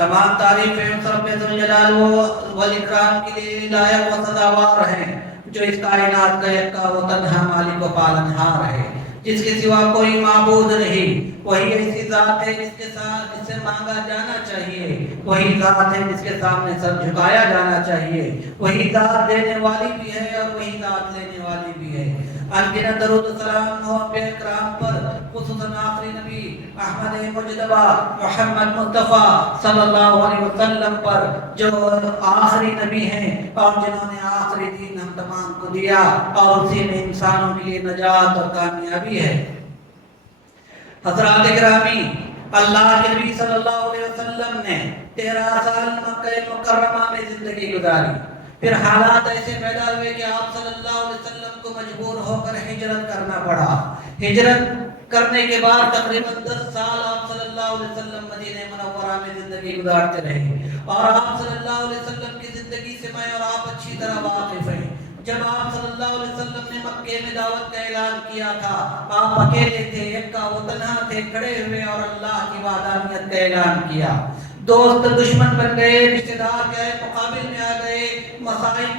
تمام تعریفیں اس رب ذو جلال و اکرام کے لیے لائق و سزاوار ہیں، جو اس کائنات کا یکتا و تنہا مالک و پالنہار ہے، جس کے سوا کوئی معبود نہیں۔ وہی ایسی ذات ہے جس کے ساتھ جس سے مانگا جانا چاہیے، وہی ذات ہے جس کے سامنے سر جھکایا جانا چاہیے، وہی ذات دینے والی بھی ہے اور وہی ذات لینے والی بھی ہے۔ انگنت درود و سلام ہو انبیاء کرام پر، خصوصاً آخری نبی احمد مجتبی محمد مصطفیٰ صلی اللہ علیہ وسلم پر، جو آخری نبی ہیں اور جنہوں نے آخری دین ہم تمام کو دیا، اور اسی میں انسانوں کے لیے نجات اور کامیابی ہے۔ حضرات گرامی، اللہ کے نبی صلی اللہ علیہ وسلم نے 13 سال مکہ مکرمہ میں زندگی گزاری، پھر حالات ایسے پیدا ہوئے کہ آپ صلی اللہ علیہ وسلم کو مجبور ہو کر ہجرت کرنا پڑا۔ ہجرت کرنے کے بعد تقریباً 10 سال آپ صلی اللہ علیہ وسلم مدینہ منورہ میں زندگی گزارتے رہے، اور آپ صلی اللہ علیہ وسلم کی زندگی سے میں اور آپ اچھی طرح واقف ہیں۔ جب آپ صلی اللہ علیہ وسلم نے مکے میں دعوت کا اعلان کیا تھا، آپ اکیلے تھے، یکا و تنہا تھے، کھڑے ہوئے اور اللہ کی وحدانیت کا اعلان کیا۔ دوست دشمن بن گئے، رشتہ دار گئے مقابل میں آ گئے، مسائل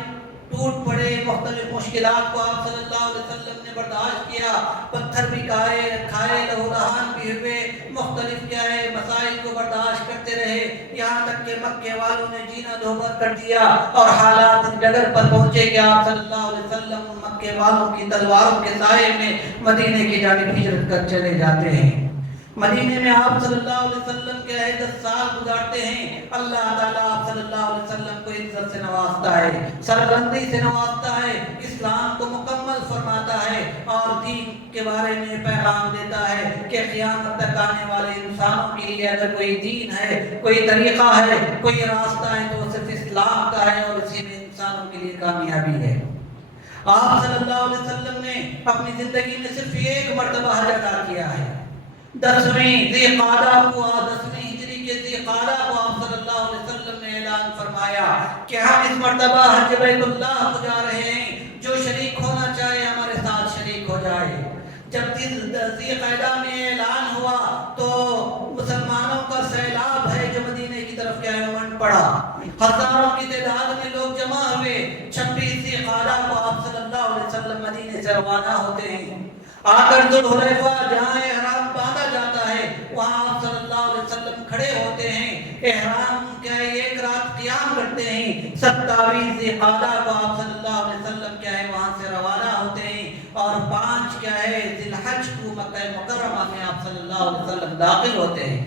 ٹوٹ پڑے، مختلف مشکلات کو آپ صلی اللہ علیہ وسلم نے برداشت کیا، پتھر بھی کھائے، لہو لہان بھی ہوئے، مختلف کیا ہے مسائل کو برداشت کرتے رہے، یہاں تک کہ مکے والوں نے جینا دوبھر کر دیا، اور حالات اس جگہ پر پہنچے کہ آپ صلی اللہ علیہ وسلم مکے والوں کی تلواروں کے سائے میں مدینے کی جانب ہجرت کر چلے جاتے ہیں۔ مدینے میں آپ صلی اللہ علیہ وسلم کے 10 سال گزارتے ہیں۔ اللہ تعالیٰ آپ صلی اللہ علیہ وسلم کو عزت سے نوازتا ہے، سربلندی سے نوازتا ہے، اسلام کو مکمل فرماتا ہے، اور دین کے بارے میں پیغام دیتا ہے کہ قیامت تک آنے والے انسانوں کے لیے اگر کوئی دین ہے، کوئی طریقہ ہے، کوئی راستہ ہے، تو وہ صرف اسلام کا ہے، اور اسی میں انسانوں کے لیے کامیابی ہے۔ آپ صلی اللہ علیہ وسلم نے اپنی زندگی میں صرف ایک مرتبہ حج ادا کیا ہے۔ 10ویں ذی قعدہ کو، 10ویں ہجری کے ذی قعدہ کو آپ صلی اللہ علیہ وسلم نے اعلان فرمایا کہ ہم اس مرتبہ حج بیت اللہ کو جا رہے ہیں، جو شریک ہونا چاہے ہمارے ساتھ شریک ہو جائے۔ جب ذی قعدہ میں اعلان ہوا تو مسلمانوں کا سیلاب ہے جو مدینے کی طرف کیا امنڈ پڑا، ہزاروں کی تعداد میں لوگ جمع ہوئے۔ 26 ذی قعدہ کو آپ صلی اللہ علیہ وسلم مدینے سے روانہ ہوتے ہیں۔ آ کر ذوالحلیفہ جہاں احرام باندھا جاتا ہے، وہاں آپ صلی اللہ علیہ وسلم کھڑے ہوتے ہیں، احرام کیا ہے ایک رات قیام کرتے ہیں۔ 27 ذی قعدہ کو آپ صلی اللہ علیہ وسلم کیا ہے وہاں سے روانہ ہوتے ہیں، اور 5 کیا ہے ذی الحج کو مکہ مکرمہ میں آپ صلی اللہ علیہ وسلم داخل ہوتے ہیں۔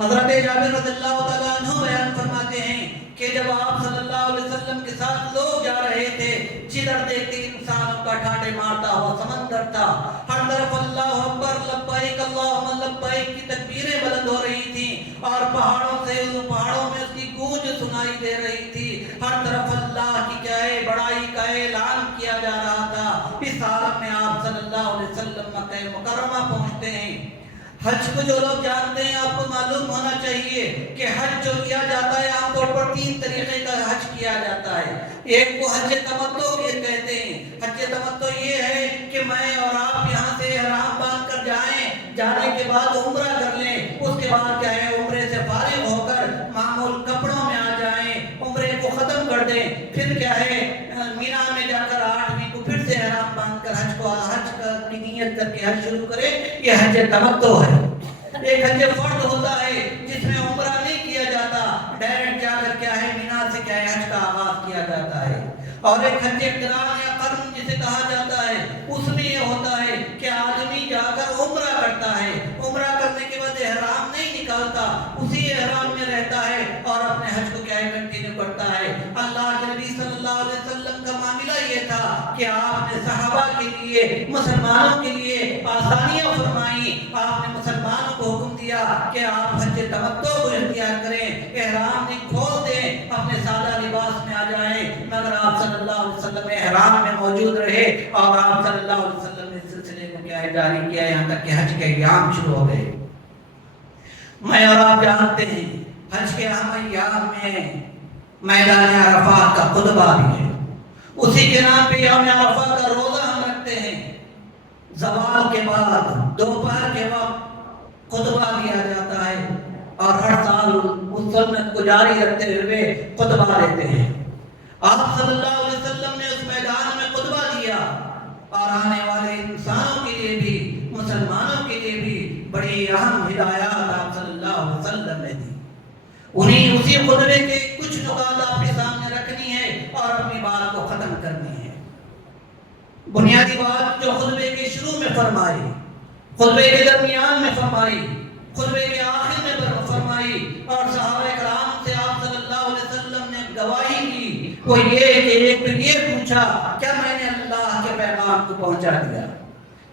حضرت جابر رضی اللہ تعالیٰ عنہ بیان فرماتے ہیں کہ جب آپ صلی اللہ علیہ وسلم کے ساتھ لوگ جا رہے تھے، جدھر دیکھتے انسانوں کا ٹھاٹے مارتا ہوا سمندر تھا، ہر طرف اللہ اکبر لبیک اللہم لبیک کی تکبیریں بلند ہو رہی تھیں، اور پہاڑوں میں اس کی گونج سنائی دے رہی تھی، ہر طرف اللہ کی کیا ہے بڑائی کا اعلان کیا جا رہا تھا۔ اس حالت میں آپ صلی اللہ علیہ وسلم مکہ مکرمہ پہنچتے ہیں۔ حج کو جو لوگ جانتے ہیں آپ کو معلوم ہونا چاہیے کہ حج جو کیا جاتا ہے عام طور پر 3 طریقے کا حج کیا جاتا ہے۔ ایک کو حج تمتع کہتے ہیں۔ حج تمتع یہ ہے کہ میں اور آپ یہاں سے احرام باندھ کر جائیں، جانے کے بعد عمرہ کر لیں، اس کے بعد کیا ہے عمرے سے فارغ ہو کر معمول کپڑوں میں آ جائیں، عمرے کو ختم کر دیں، پھر کیا ہے مینا میں جا کر 8ویں کو پھر سے احرام باندھ کر حج کی نیت کر کے حج شروع کرے۔ یہ حج تمتع ہے۔ ایک حج فرض ہوتا ہے جس میں عمرہ نہیں کیا جاتا، ڈائریکٹ جا کر کیا ہے مینا سے کیا ہے حج کا آغاز کیا جاتا ہے۔ اور ایک حج قران یا قرن جسے کہا جاتا ہے، اس میں یہ ہوتا ہے کہ آدمی جا کر عمرہ کرتا ہے، عمرہ کرنے کے بعد احرام نہیں نکالتا، اسی احرام میں رہتا ہے اور اپنے حج کو کیا ہے کنٹینیو کرتا ہے۔ اللہ کے نبی صلی اللہ علیہ وسلم کا معاملہ یہ تھا کہ آپ نے صحابہ کے لیے، مسلمانوں کے لیے آسانیاں فرمائی۔ آپ نے مسلمانوں کو حکم دیا کہ آپ حج تمتع کو اختیار کریں، احرام نہیں کھول دیں، اپنے سادہ لباس میں آ جائیں، مگر آپ صلی اللہ علیہ وسلم احرام میں موجود رہے، اور آپ صلی اللہ علیہ وسلم نے سلسلے کو کیا ہے جاری کیا، یہاں تک کہ حج کے ایام شروع ہو گئے۔ میں اور آپ جانتے ہیں حج کے اہم ایام میں میدان عرفات کا خطبہ بھی ہے، اسی کے نام پہ یوم عرفہ کا روزہ ہم رکھتے ہیں۔ زوال کے بعد دوپہر کے وقت خطبہ دیا جاتا ہے، اور ہر سال اس سنت کو جاری رکھتے ہوئے خطبہ دیتے ہیں۔ آپ صلی اللہ علیہ وسلم نے اس میدان میں خطبہ دیا اور آنے والے انسانوں کے لیے بھی، مسلمانوں کے لیے بھی بڑی اہم ہدایات آپ صلی اللہ علیہ وسلم نے دی۔ انہیں اسی خطبے کے کچھ نکات آپ کے سامنے رکھنی ہے اور اپنی بات کو ختم کرنی ہے۔ بنیادی بات جو خطبے کے شروع میں فرمائی، خطبے کے درمیان میں فرمائی، خطبے کے آخر میں فرمائی اور صحابہ کرام سے آپ صلی اللہ علیہ وسلم نے گواہی کی، وہ یہ کہ ایک پھر یہ پوچھا کیا میں نے اللہ کے پیغام کو پہنچا دیا؟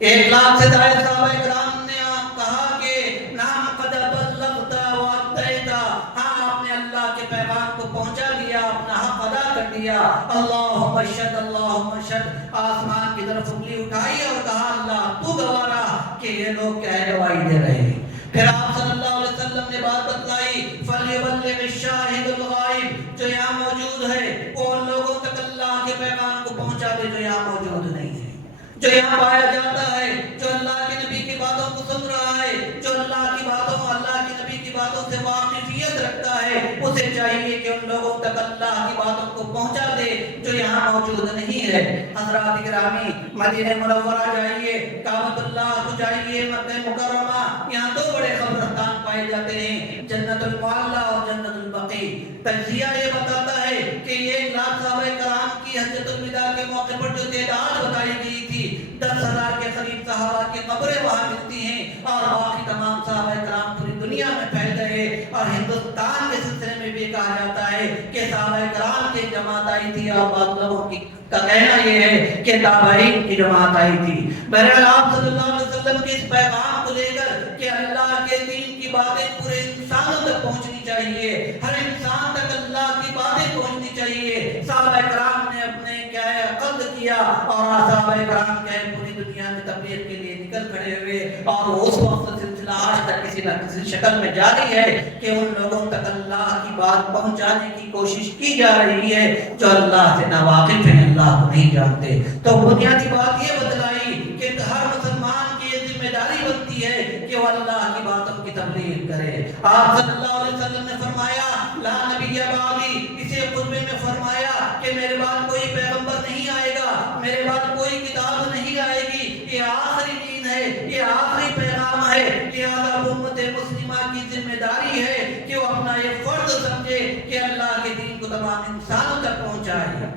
1,00,000 سے زائد صحابہ کرام نے کہا کہ نعم قد بلغت وأديت، ہاں آپ نے اللہ کے پیغام کو پہنچا دیا، اپنا حق ادا کر دیا۔ اللہم اشہد اللہم اشہد، آسمان کی طرف انگلی اٹھائی اور کہا اللہ تو گواہ رہا کہ یہ لوگ کیا گواہی دے رہے ہیں۔ پھر آپ صلی اللہ علیہ وسلم نے بات بتلائی فَلْيُبَلِّغِ الشَّاهِدُ الْغَائِبُ، جو یہاں موجود ہے وہ ان لوگوں تک اللہ کے پیغام کو پہنچا دے جو یہاں موجود نہیں ہے، جو یہاں پایا جاتا ہے، جو اللہ کے نبی کی باتوں کو سن رہا ہے، جو اللہ کی باتوں، اللہ کے نبی کی باتوں سے واقفیت رکھتا ہے، اسے چاہیے کہ ان لوگوں تک اللہ کی باتوں کو پہنچا دے جو یہاں موجود نہیں ہے۔ حضرات گرامی، مدینہ منورہ جائیے، کعبۃ اللہ کو جائیے، مکہ مکرمہ، یہاں دو بڑے قبرستان پائے جاتے ہیں، جنت المعلی اور جنت البقیع۔ تجزیہ یہ بتاتا ہے کہ یہ 1,00,000 صحابہ کرام کی حجۃ الوداع کے موقع پر جو تعداد بتائی گئی تھی، 10,000 کے قریب صحابہ کی قبریں وہاں ملتی ہیں، اور باقی تمام صحابہ کرام پوری دنیا میں پھیل گئے۔ اور ہندوستان کے سلسلے میں بھی کہا جاتا ہے کہ صحابہ کرام کی جماعت آئی تھی، اور بعض لوگوں کا کہنا یہ ہے کہ تابعین کی جماعت آئی تھی۔ بہرحال آپ صلی اللہ علیہ وسلم کے اس پیغام کو لے کر کہ اللہ کے دین کی باتیں پورے انسانوں تک پہنچنی چاہیے، ہر انسان تک اللہ کی باتیں پہنچنی چاہیے، صحابہ کرام نے اپنے کیا ہے عقد کیا، اور صحابہ کرام کیا ہے پوری دنیا میں تبلیغ کے لیے نکل کھڑے ہوئے، اور اس وقت سلسلہ آج تک کسی نہ کسی شکل میں جاری ہے کہ ان لوگوں تک اللہ کی بات پہنچانے کی کوشش کی جا رہی ہے جو اللہ سے ناواقف ہیں، اللہ کو نہیں جانتے۔ تو بنیادی بات یہ بتلائی کہ ہر مسلمان کی یہ ذمہ داری بنتی ہے کہ وہ اللہ کی باتوں کی تبلیغ کرے۔ آپ صلی اللہ علیہ وسلم نے فرمایا لا نبی بعدی، اسی خطبے میں فرمایا کہ میرے بعد کوئی پیغمبر نہیں آئے گا، میرے بعد کوئی کتاب نہیں آئے گی، یہ آخری دین ہے، یہ آخری پیغام ہے، لہذا امت مسلمہ کی ذمہ داری ہے کہ وہ اپنا یہ فرض سمجھے کہ اللہ کے دین کو تمام انسانوں تک پہنچائے۔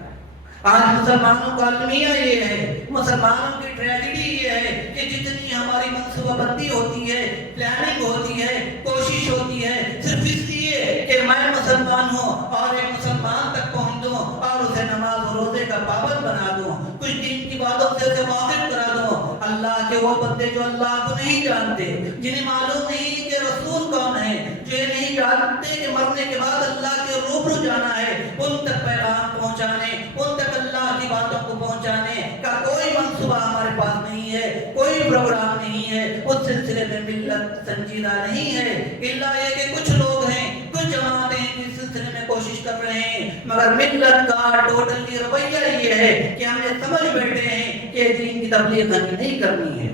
آج مسلمانوں کا المیہ یہ ہے، مسلمانوں کی ٹریجڈی یہ ہے کہ جتنی ہماری منصوبہ بندی ہوتی ہے، پلاننگ ہوتی ہے، کوشش ہوتی ہے، صرف اس لیے کہ میں مسلمان ہوں اور ایک مسلمان تک پہنچ دوں اور اسے نماز و روزے کا پابند بنا دوں، کچھ دین کی باتوں سے اسے واقف کرا دوں۔ اللہ کے وہ بندے جو اللہ کو نہیں جانتے، جنہیں معلوم نہیں کہ رسول کون ہے، جو یہ نہیں جانتے کہ مرنے کے بعد اللہ کے روبرو جانا ہے، ان تک پیغام پہنچانے، ان تک اللہ کی باتوں کو پہنچانے کا کوئی منصوبہ ہمارے پاس نہیں ہے، کوئی پروگرام نہیں ہے، اس سلسلے میں ملت سنجیدہ نہیں ہے، اللہ یہ کہ کچھ لوگ ہیں، کچھ جماعتیں اس سلسلے میں کوشش کر رہے ہیں، مگر ملت کا ٹوٹلی رویہ یہ ہے کہ ہم یہ سمجھ بیٹھے ہیں کہ دین کی تبلیغ نہیں کرنی ہے۔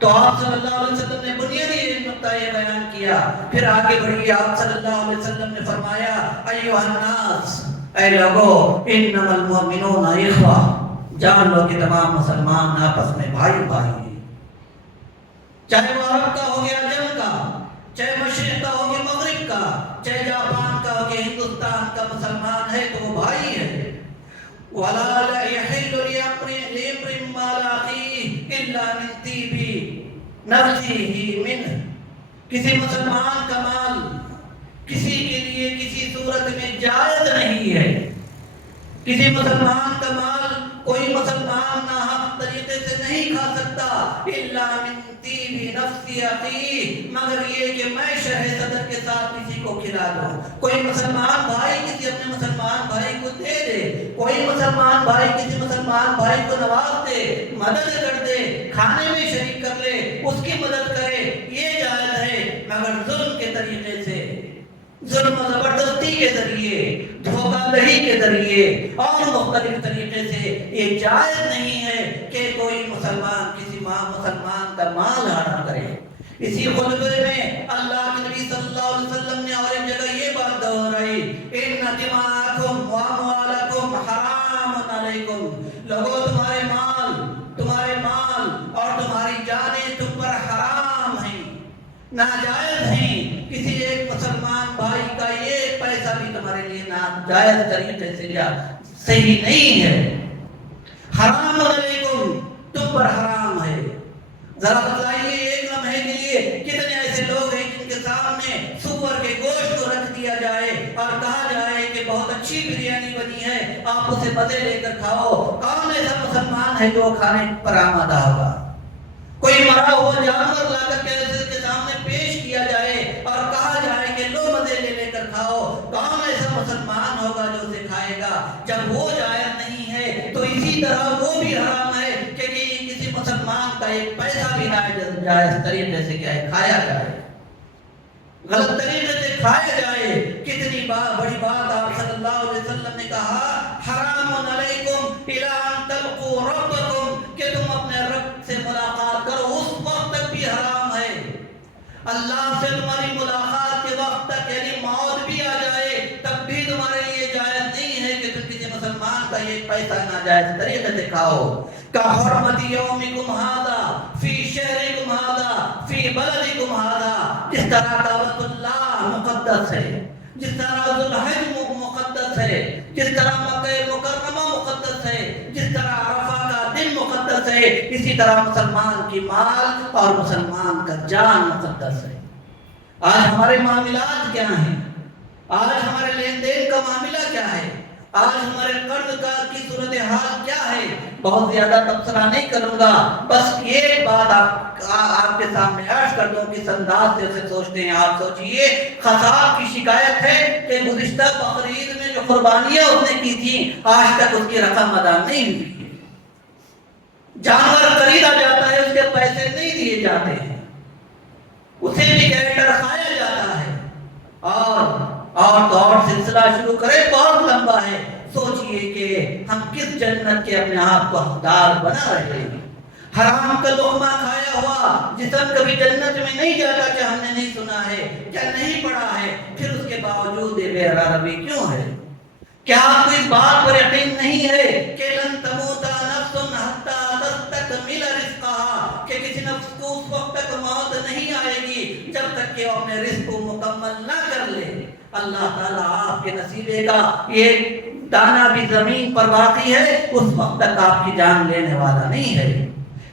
تو آپ صلی اللہ علیہ وسلم نے بنیادی نقطہ یہ بیان کیا، پھر آگے بڑھی آپ صلی اللہ علیہ وسلم نے فرمایا ایھا الناس، اے لوگو انما المؤمنون اخوہ، جان لو کہ تمام مسلمان آپس میں بھائی بھائی ہیں، چاہے وہ عرب کا ہو گیا جم کا، چاہے مشرق کا ہو گیا مغرب کا، چاہے جاپان کا ہو گیا ہندوستان کا مسلمان ہے تو وہ بھائی ہے۔ وَلَا يَحِلُّ لِامْرِئٍ مَالَ أَخِيهِ إِلَّا مِنْ طِيبِ نَفْسِهِ مِنْهُ، کسی مسلمان کا مال کسی کے لیے کسی صورت میں جائز نہیں ہے، کسی مسلمان کا مال کوئی مسلمان ناحق طریقے سے نہیں کھا سکتا، الا من طیب نفس اخیہ، مگر یہ کہ میں شرح صدر کے ساتھ کسی کو کھلا دوں، کوئی مسلمان بھائی کسی اپنے مسلمان بھائی کو دے دے، کوئی مسلمان بھائی کسی مسلمان بھائی کو نواز دے، مدد کر دے، کھانے میں شریک کر لے، اس کی مدد کرے، یہ جائز ہے، مگر ظلم کے طریقے سے، ظلم و زبردستی کے ذریعے، دھوکہ دہی کے ذریعے اور مختلف طریقے سے یہ جائز نہیں ہے کہ کوئی مسلمان کسی مسلمان کا مال حرام کرے، اسی خطبے میں اللہ کے نبی صلی اللہ علیہ وسلم نے اور ایک جگہ یہ بات دہرائی، ان دماءکم و اموالکم حرام علیکم، لوگوں تمہارے مال اور تمہاری جانیں تم پر حرام ہیں، ناجائز ہیں، کسی ایک مسلمان بھائی کا ایک پیسہ بھی تمہارے لیے ناجائز طریقے سے صحیح نہیں ہے، حرام علیکم، تم پر حرام ہے۔ ذرا بتائیے ایک لمحے کے لیے کتنے ایسے لوگ ہیں جن کے سامنے سور کے گوشت کو رکھ دیا جائے اور کہا جائے کہ بہت اچھی بریانی بنی ہے، آپ اسے مزے لے کر کھاؤ، کون ایسا مسلمان ہے جو کھانے پر آمادہ ہوگا؟ کوئی مرا ہوا جانور لا کر کے سامنے پیش کیا جائے اور کہا جائے کہ لو مزے لے کر کھاؤ، کون ایسا مسلمان ہوگا جو اسے کھائے گا؟ جب وہ جائز نہیں ہے تو اسی طرح وہ بھی حرام ہے کہ کسی مسلمان کا ایک پیسہ بھی ناجائز طریقے سے کیا ہے کھایا جائے، غلط طریقے سے کھایا جائے۔ کتنی بڑی بات آپ صلی اللہ علیہ وسلم نے کہا، حرام علیکم الی ان تلقوا ربکم، کہ تم اپنے رب سے ملاقات کرو، اس وقت تک بھی حرام ہے۔ اللہ سے تمہاری ملاقات کے وقت تک یعنی موت بھی آ جائے تب بھی تمہارے لیے جائز نہیں ہے کہ تم کسی مسلمان کا یہ پیسہ ناجائز طریقے سے کھاؤ۔ کحرمت یومکم ھذا فی شہرکم ھذا فی بلدکم ھذا، جس طرح کعبۃ اللہ مقدس ہے، جس طرح ذوالحج مقدس ہے، جس طرح مکہ مکرمہ مقدس ہے، جس طرح عرفہ کا دن مقدس ہے، اسی طرح مسلمان کی مال اور مسلمان کا جان مقدس ہے۔ آج ہمارے معاملات کیا ہیں؟ آج ہمارے لین دین کا معاملہ کیا ہے؟ آج ہمارے قرض کی صورتحال کیا ہے؟ بہت زیادہ تبصرہ نہیں کروں گا، بس ایک بات آپ کے سامنے عرض کر دوں، کس انداز سے اسے سوچتے ہیں آپ سوچئے۔ خطاب کی شکایت ہے کہ گزشتہ بقرعید میں جو قربانیاں اس نے کی تھی آج تک اس کی رقم ادا نہیں ہوئی، جانور خریدا جاتا ہے اس کے پیسے نہیں دیے جاتے ہیں، اسے بھی کیریکٹر کھایا جاتا ہے، اور سلسلہ شروع کرے بہت لمبا ہے۔ سوچئے کہ ہم کس جنت کے اپنے آپ کو حقدار بنا رہے ہیں۔ حرام کا لقمہ کھایا ہوا جسم کبھی جنت میں نہیں جاتا، کیا ہم نے نہیں سنا ہے، کیا نہیں پڑھا ہے؟ پھر اس کے باوجود یہ بے روی کیوں ہے؟ کیا آپ کو اس بات پر یقین نہیں ہے کہ لن تموت نفس حتی تستکمل رزقها، کہ کسی نفس کو اس وقت تک موت نہیں آئے گی جب تک کہ وہ اپنے رزق کو مکمل نہ کر لے۔ اللہ تعالیٰ آپ کے نصیبے کا یہ دانہ بھی زمین پر باقی ہے، اس وقت تک آپ کی جان لینے والا نہیں ہے۔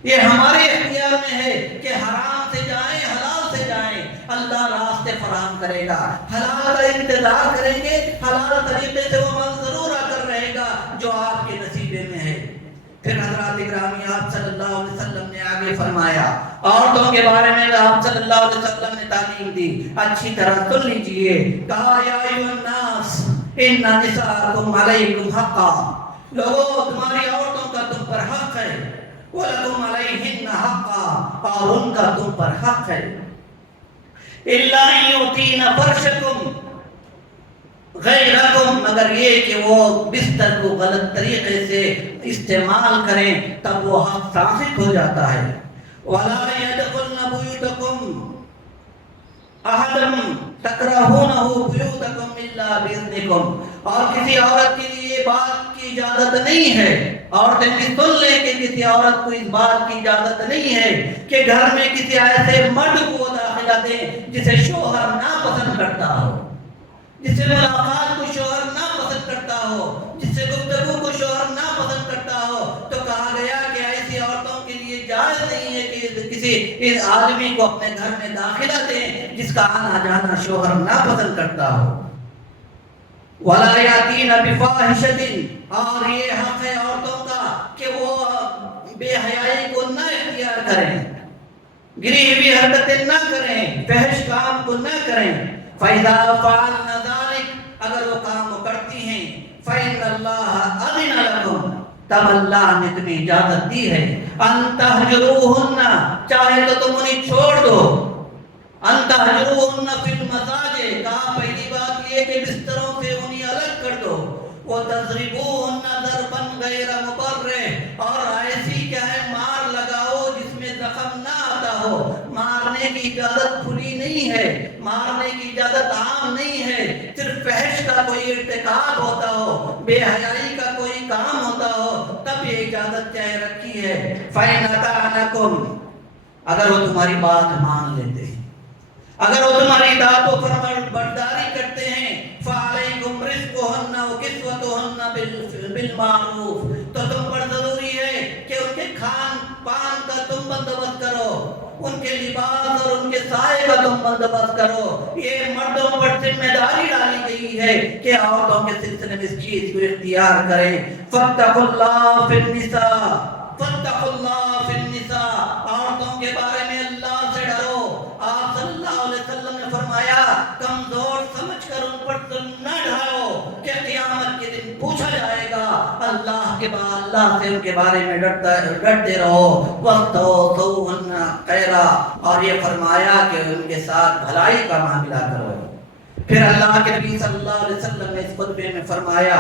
یہ ہمارے اختیار میں ہے کہ حرام سے جائیں حلال سے جائیں، اللہ راستے فراہم کرے گا، حلال کا انتظار کریں گے، حلال طریقے سے وہ مال ضرور آ کر رہے گا جو آپ کے نصیبے میں ہے۔ پھر حضرات گرامی آپ صلی اللہ علیہ وسلم نے آگے فرمایا، عورتوں کے بارے میں آپ صلی اللہ علیہ وسلم نے تعلیم دی، اچھی طرح سن لیجئے۔ کہا یا ایھا الناس ان نساءکم علیکم حقا، لوگوں تمہاری عورتوں کا تم پر حق ہے، وَلَكُمْ عَلَيْهِنَّ حَقًّا، اور ان کا تم پر حق ہے، إِلَّا أَن يُؤْتِينَ فَرْشَكُمْ غَيْرَكُمْ، مگر یہ کہ وہ بستر کو غلط طریقے سے استعمال کریں تب وہ حق ثابت ہو جاتا ہے۔ وَلَا يَدْخُلْنَ بُيُوتَكُمْ أَحَدًا تَكْرَهُونَهُ بُيُوتَكُمْ إِلَّا بِإِذْنِكُمْ، اور کسی عورت کے لیے بات کی اجازت نہیں ہے، عورتیں بھی سن لیں کہ کسی عورت کو اس بات کی اجازت نہیں ہے کہ گھر میں کسی ایسے مرد کو داخلہ دیں جسے شوہر ناپسند کرتا ہو، جس سے ملاقات کو شوہر ناپسند کرتا ہو، جس سے گفتگو کو شوہر ناپسند کرتا ہو، تو کہا گیا کہ ایسی عورتوں کے لیے جائز نہیں ہے کہ کسی اس آدمی کو اپنے گھر میں داخلہ دیں جس کا آنا جانا شوہر ناپسند کرتا ہو۔ وَلَا يَأْتِينَ بِفَاحِشَةٍ، اور یہ حق ہے عورتوں کا کہ وہ بے حیائی کو نہ اختیار کریں، گری ہوئی حرکتیں نہ کریں، فحش کام کو نہ کریں۔ فَإِذَا فَعَلْنَ ذَلِكَ، اگر وہ کام کرتی ہیں، فَإِنَّ اللَّهَ أَذِنَ لَكُمْ، تب اللہ نے تمہیں اجازت دی ہے، أَن تَهْجُرُوهُنَّ، چاہے تو تم انہیں چھوڑ دو، أَن تَهْجُرُوهُنَّ فِي الْمَضَاجِعِ، کہا پہلی بات یہ کہ بستروں سے انہیں الگ کر دو، وَتَضْرِبُوهُنَّ ضَرْبًا غَيْرَ مُبَرِّحٍ، اور ایسی کیا ہے مار لگاؤ جس میں زخم نہ آتا ہو، مارنے کی مارنے کی اجازت عام نہیں ہے، صرف فحش کا کوئی ارتکاب ہوتا ہو، بے حیائی کا کوئی کام ہوتا ہو، تب یہ اجازت چاہے رکھی ہے۔ فَإِنْ أَطَعْنَكُمْ، اگر وہ تمہاری بات مان لیتے ہیں، اگر وہ تمہاری اطاعت و فرمانبرداری کرتے ہیں، فَعَلَيْكُمْ رِزْقُهُنَّ وَكِسْوَتُهُنَّ بِالْمَعْرُوفِ، تو تم پر ضروری ہے کہ ان کے کھان پان کا تم بندوبست کرو، ان کے لباس اور ان کے سائے کا تم بندوبست کرو۔ یہ مردوں پر ذمہ داری ڈالی گئی ہے کہ عورتوں کے سلسلے میں اس چیز کو اختیار کریں۔ فَاتَّقُوا اللَّهَ فِي النِّسَاءِ، فَاتَّقُوا اللَّهَ فِي النِّسَاءِ، عورتوں کے بارے میں اللہ سے ڈرو۔ آپ صلی اللہ علیہ وسلم نے فرمایا کمزور سمجھ کر ان پر ظلم نہ ڈھاؤ کہ قیامت کے دن پوچھا جائے گا۔ اللہ سے ان کے بارے میں ڈرتے رہو۔ وَاسْتَوْصُوهُنَّ خَيْرًا، اور یہ فرمایا کہ ان کے ساتھ بھلائی کا معاملہ کرو۔ پھر اللہ کے نبی صلی اللہ علیہ وسلم نے اس خطبے میں فرمایا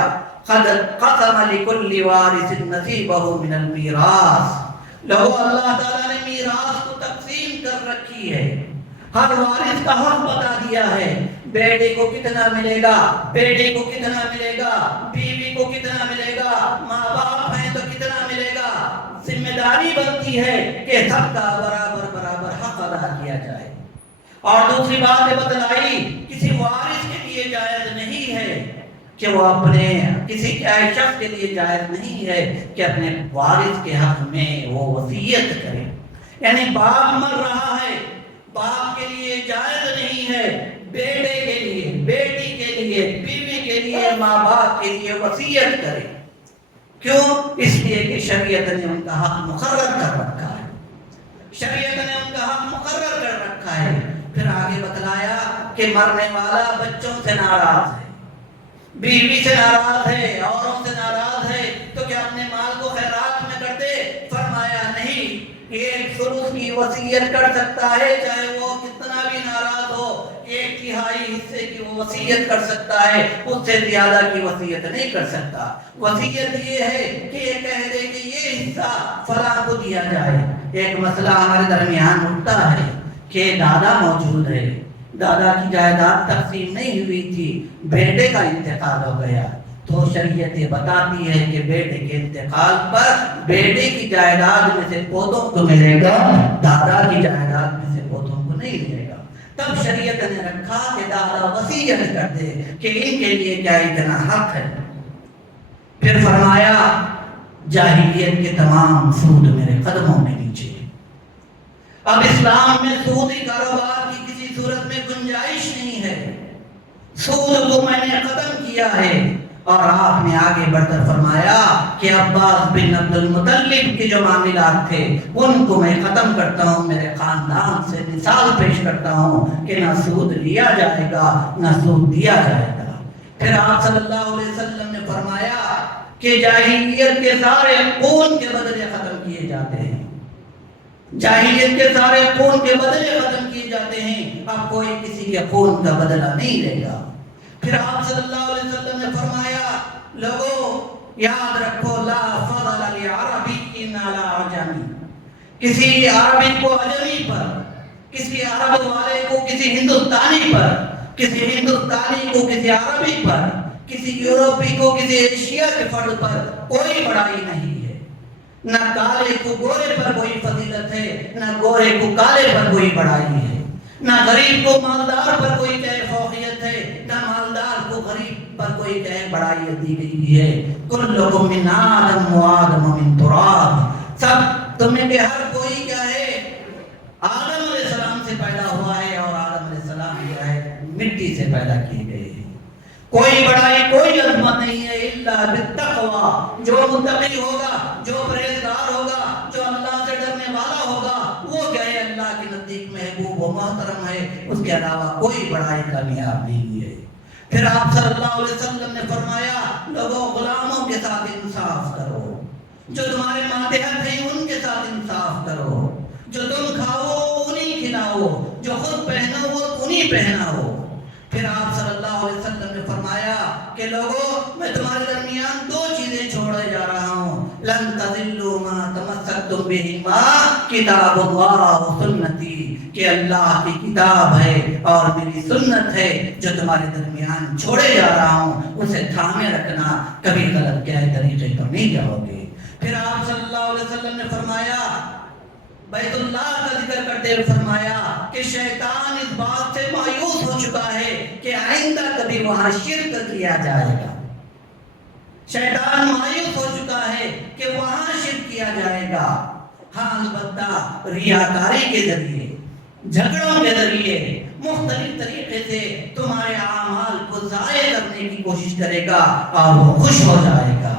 قَدْ قَسَمَ لِكُلِّ وَارِثٍ نَصِيبَهُ مِنَ الْمِيرَاثِ، لوگوں اللہ تعالیٰ نے میراث کو تقسیم کر رکھی ہے، ہر وارث کا حق بتا دیا ہے، بیٹے کو کتنا ملے گا، بیٹے کو کتنا ملے گا، بیوی کو کتنا ملے گا، ماں باپ ہیں تو کتنا ملے گا۔ ذمہ داری بنتی ہے کہ سب کا برابر حق ادا کیا جائے۔ اور دوسری بات بتلائی کسی وارث کے لیے جائز نہیں ہے کہ وہ اپنے کسی شخص کے لیے جائز نہیں ہے کہ اپنے وارث کے حق میں وہ وصیت کرے۔ یعنی باپ مر رہا ہے، باپ کے لیے جائز نہیں ہے بیٹے کے لیے، بیٹی کے لیے، بیوی کے لیے، ماں باپ کے لیے وصیت کرے۔ کیوں؟ اس لیے کہ شریعت نے ان کا حق مقرر کر رکھا ہے، شریعت نے ان کا حق مقرر کر رکھا ہے۔ پھر آگے بتلایا کہ مرنے والا بچوں سے ناراض ہے، بیوی سے ناراض ہے، اوروں سے ناراض ہے، تو کیا اپنے مال کو خیرات میں کر دے؟ فرمایا نہیں، ایک ثلث کی وصیت کر سکتا ہے، چاہے وہ کتنا بھی ناراض ہو، 1/3 حصے کی وہ وصیت کر سکتا ہے، اس سے زیادہ کی وصیت نہیں کر سکتا۔ وصیت یہ ہے کہ یہ کہہ دے کہ یہ حصہ فلاں کو دیا جائے۔ ایک مسئلہ ہمارے درمیان اٹھتا ہے کہ دادا موجود ہے، دادا کی جائیداد تقسیم نہیں ہوئی تھی، بیٹے کا انتقال ہو گیا، تو شریعت یہ بتاتی ہے کہ بیٹے کے انتقال پر بیٹے کی جائیداد میں سے پوتوں کو ملے گا، دادا کی جائیداد میں سے پوتوں کو نہیں ملے گا۔ تب شریعت نے رکھا کہ دادا وصیت کر دے کہ ان کے لیے کیا اتنا حق ہے۔ پھر فرمایا جاہلیت کے تمام سود میرے قدموں کے نیچے۔ اب اسلام میں سودی کاروبار کی کسی صورت میں گنجائش نہیں ہے، سود کو میں نے ختم کیا ہے۔ اور آپ نے آگے بڑھ کر فرمایا کہ عباس بن عبد المطلب کے جو معاملات تھے ان کو میں ختم کرتا ہوں، میرے خاندان سے مثال پیش کرتا ہوں کہ نہ سود لیا جائے گا نہ سود دیا جائے گا۔ پھر آپ صلی اللہ علیہ وسلم نے فرمایا کہ جاہلیت کے سارے خون کے بدلے ختم کیے جاتے ہیں، جاہلیت کے سارے خون کے بدلے ختم کیے جاتے ہیں، اب کوئی کسی کے خون کا بدلہ نہیں لے گا۔ پھر آپ صلی اللہ علیہ وسلم نے فرمایا لوگوں یاد رکھو لا فضل لعربی علی عجمی، کسی عربی کو عجمی پر، کسی عرب والے کو کسی ہندوستانی پر، کسی ہندوستانی کو کسی عربی پر، کسی یورپی کو کسی ایشیا کے فرد پر کوئی بڑائی نہیں ہے۔ نہ کالے کو گورے پر کوئی فضیلت ہے، نہ گورے کو کالے پر کوئی بڑائی ہے، نہ غریب کو مالدار پر کوئی کہے فوقیت ہے، نہ مالدار کو غریب پر کوئی کہے بڑائیت دی گئی ہے۔ کلکم من آدم و آدم من تراب، سب تمہیں کہ ہر کوئی کیا ہے آدم علیہ السلام سے پیدا ہوا ہے، اور آدم علیہ السلام کیا ہے مٹی سے پیدا کیے گئے ہیں۔ کوئی بڑائی کوئی عظمت نہیں ہے الا بالتقوی، جو متقی ہوگا، جو پرہیزگار ہوگا، جو اللہ سے ڈرنے والا ہوگا، وہ کیا ہے اللہ کے نزدیک محبوب و محترم ہے، اس کے علاوہ کوئی بڑائی کا معیار نہیں ہے۔ پھر آپ صلی اللہ علیہ وسلم نے فرمایا لوگوں غلاموں کے ساتھ انصاف کرو، جو تمہارے ماتحت ہیں ان کے ساتھ انصاف کرو، جو تم کھاؤ انہیں کھلاؤ، جو خود پہنو وہ انہیں پہناؤ۔ پھر آپ صلی اللہ علیہ وسلم نے فرمایا کہ لوگوں میں تمہارے درمیان 2 چیزیں چھوڑے جا رہا ہوں، لن تضلوا ما تمسکتم بہما کتاب اللہ و سنتی، کہ اللہ کی کتاب ہے اور میری سنت ہے جو تمہارے درمیان چھوڑے جا رہا ہوں، اسے تھامے رکھنا، کبھی غلط کیا طریقے پر نہیں جاؤ گے۔ پھر آپ صلی اللہ علیہ وسلم نے فرمایا، بیت اللہ کا ذکر کرتے ہوئے فرمایا کہ شیطان اس بات سے مایوس ہو چکا ہے کہ آئندہ کبھی وہاں شرک کیا جائے گا۔ شیطان مایوس ہو چکا ہے کہ وہاں شرک کیا جائے گا۔ ہاں البتہ ریاکاری کے ذریعے، جھگڑوں کے ذریعے، مختلف طریقے سے تمہارے اعمال کو ضائع کرنے کی کوشش کرے گا اور وہ خوش ہو جائے گا۔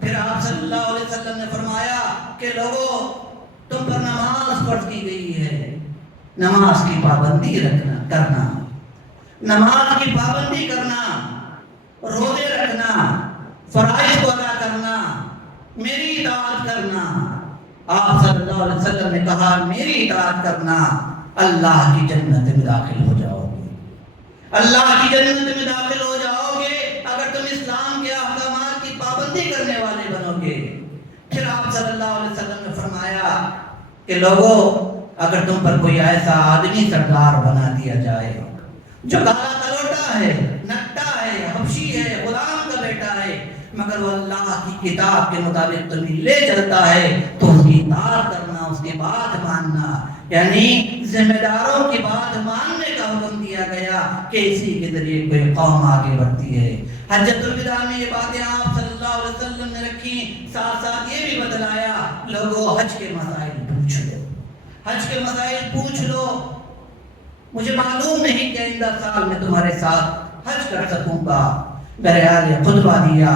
پھر آپ صلی اللہ علیہ وسلم نے فرمایا کہ لوگوں، تم پر نماز فرض کی گئی ہے، نماز کی پابندی کرنا، نماز کی پابندی کرنا، روزے رکھنا، فرائض کو ادا کرنا، میری اطاعت کرنا۔ آپ صلی اللہ علیہ وسلم نے کہا میری اطاعت کرنا، اللہ کی جنت میں داخل ہو جاؤ گے، اللہ کی جنت میں داخل ہو جاؤ گے اگر تم اسلام کے احکامات کی پابندی کرنے والے بنو گے۔ پھر آپ صلی اللہ علیہ وسلم نے فرمایا کہ لوگوں، اگر تم پر کوئی ایسا آدمی سردار بنا دیا جائے جو کالا کلوٹا ہے، نٹا ہے، حبشی ہے، غلام کا بیٹا ہے، مگر وہ اللہ کی کتاب کے مطابق تمہیں لے چلتا ہے، تو اس کی اطاعت کرنا، اس کی بات ماننا، یعنی ذمہ داروں کی بات ماننے کا حکم دیا گیا کہ اسی کے ذریعے کوئی قوم آگے بڑھتی ہے۔ حجۃ الوداع میں یہ باتیں آپ صلی اللہ علیہ وسلم نے رکھی، ساتھ ساتھ یہ بھی بتلایا لوگوں حج کے مسائل پوچھ لو، حج کے مسائل پوچھ لو، مجھے معلوم نہیں کہ آئندہ سال میں تمہارے ساتھ حج کر سکوں گا۔ بہرحال یہ خطبہ دیا،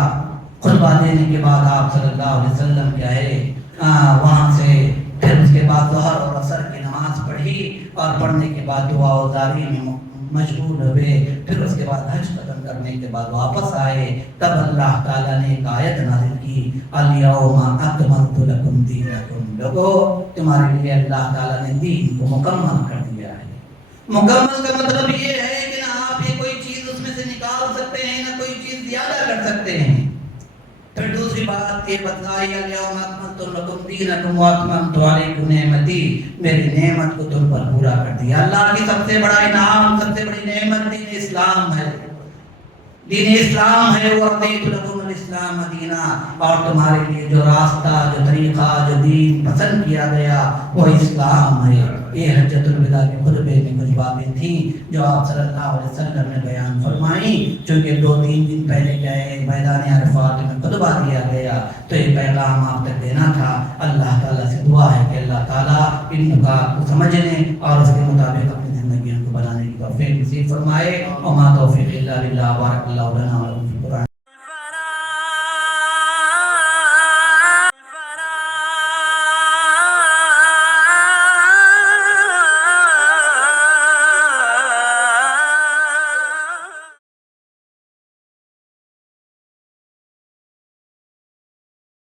خطبہ دینے کے بعد آپ صلی اللہ علیہ وسلم کیا ہے وہاں سے پھر اس کے بعد ظہر اور عصر کی نماز پڑھی، اور پڑھنے کے بعد دعا و زاری میں مشغول ہوئے۔ پھر اس کے بعد حج ختم کرنے کے بعد واپس آئے، تب اللہ تعالیٰ نے ایک آیت نازل کی، الیوم اکملت لکم دینکم، لوگوں تمہارے لیے اللہ تعالیٰ نے دین کو مکمل کر دیا ہے۔ مکمل کا مطلب یہ ہے کہ نہ آپ یہ کوئی چیز اس میں سے نکال سکتے ہیں، نہ کوئی چیز زیادہ کر سکتے ہیں۔ پھر دوسری بات یہ بتلائی، الیوم اکملت لکم دینکم واتممت علیکم نعمتی، میری نعمت کو تم پر پورا کر دیا۔ اللہ کی سب سے بڑا انعام، سب سے بڑی نعمت دین اسلام ہے، دین اسلام ہے۔ وَرَضِيتُ لَكُمُ الْإِسْلَامَ دِينًا، اور تمہارے لیے جو راستہ، جو طریقہ، جو دین پسند کیا گیا وہ اسلام ہے۔ یہ حجۃ الوداع کے خطبے میں کچھ باتیں تھیں جو آپ صلی اللہ علیہ وسلم نے بیان فرمائیں، چونکہ 2-3 دن پہلے گئے میدان عرفات میں خطبہ دیا گیا تو یہ پیغام آپ تک دینا تھا۔ اللہ تعالیٰ سے دعا ہے کہ اللہ تعالیٰ ان نکات کو سمجھنے اور اس کے مطابق اپنی زندگیوں کو بنانے کی توفیق نصیب فرمائے۔ وما توفیق الا باللہ، بارک اللہ لنا و لکم۔